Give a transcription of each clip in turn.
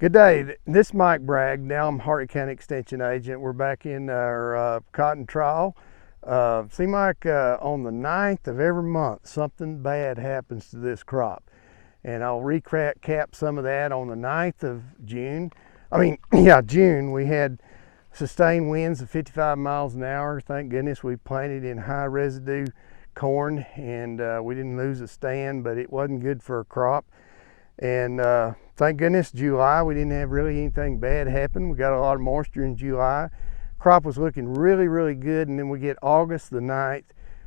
Good day. This is Mike Bragg, Dallam Hardy County Extension Agent. We're back in our cotton trial. Seems like on the 9th of every month, something bad happens to this crop. And I'll recap some of that. On the 9th of June, June, we had sustained winds of 55 miles an hour. Thank goodness we planted in high residue corn and we didn't lose a stand, but it wasn't good for a crop. And thank goodness July, we didn't have really anything bad happen. We got a lot of moisture in July. Crop was looking really, really good. And then we get August the 9th,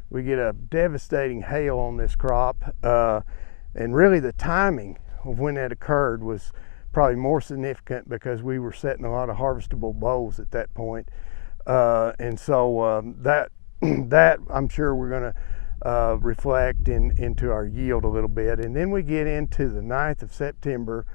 we get a devastating hail on this crop. And really the timing of when that occurred was probably more significant because we were setting a lot of harvestable bolls at that point. And so that I'm sure we're gonna reflect into our yield a little bit. And then we get into the 9th of September,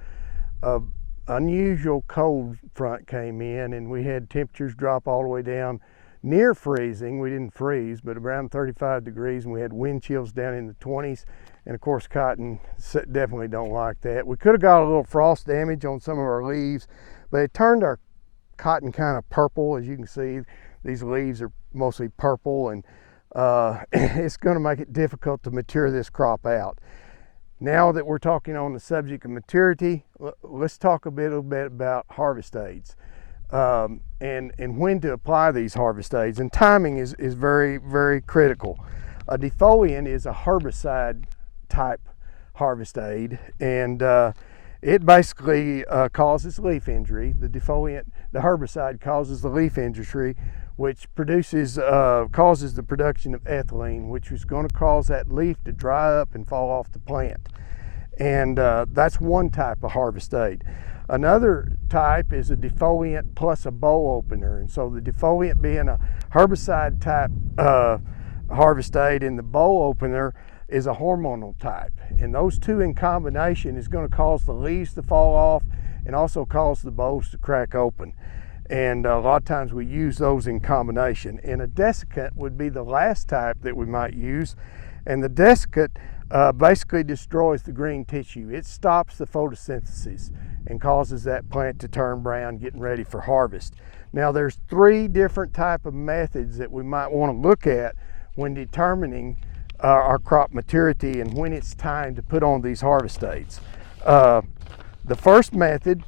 an unusual cold front came in and we had temperatures drop all the way down near freezing. We didn't freeze, but around 35 degrees, and we had wind chills down in the 20s. And of course, cotton definitely don't like that. We could have got a little frost damage on some of our leaves, but it turned our cotton kind of purple. As you can see, these leaves are mostly purple, and it's going to make it difficult to mature this crop out. Now that we're talking on the subject of maturity, let's talk a little bit about harvest aids and when to apply these harvest aids. And timing is very, very critical. A defoliant is a herbicide type harvest aid, and it basically causes leaf injury. The defoliant, the herbicide, causes the leaf injury, which causes the production of ethylene, which is going to cause that leaf to dry up and fall off the plant. And that's one type of harvest aid. Another type is a defoliant plus a boll opener. And so the defoliant being a herbicide type harvest aid, and the boll opener is a hormonal type. And those two in combination is going to cause the leaves to fall off and also cause the bolls to crack open. And a lot of times we use those in combination. And a desiccant would be the last type that we might use. And the desiccant basically destroys the green tissue. It stops the photosynthesis and causes that plant to turn brown, getting ready for harvest. Now there's 3 different type of methods that we might want to look at when determining our crop maturity and when it's time to put on these harvest aids. The first method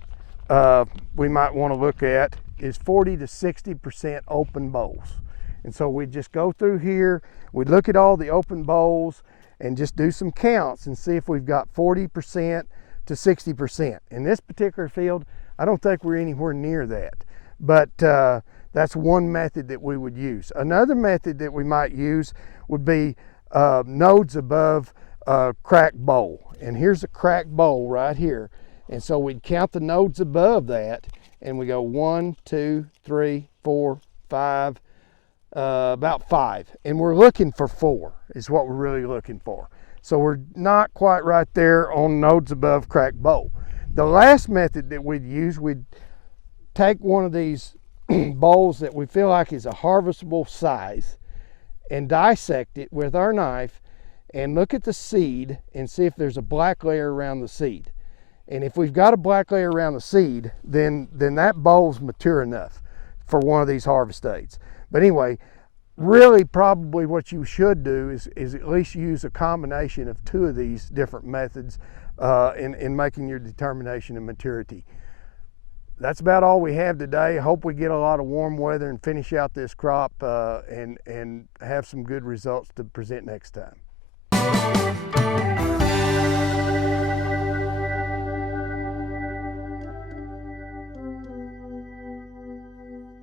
we might want to look at is 40 to 60% open bolls. And so we just go through here, we look at all the open bolls and just do some counts and see if we've got 40% to 60%. In this particular field, I don't think we're anywhere near that, but that's one method that we would use. Another method that we might use would be nodes above cracked boll. And here's a cracked boll right here. And so we'd count the nodes above that, and we go 1, 2, 3, 4, 5, about 5. And we're looking for 4 is what we're really looking for. So we're not quite right there on nodes above cracked boll. The last method that we'd use, we'd take one of these bolls that we feel like is a harvestable size and dissect it with our knife and look at the seed and see if there's a black layer around the seed. And if we've got a black layer around the seed, then that bowl's mature enough for one of these harvest aids. But anyway, really probably what you should do is at least use a combination of 2 of these different methods in making your determination of maturity. That's about all we have today. I hope we get a lot of warm weather and finish out this crop and have some good results to present next time.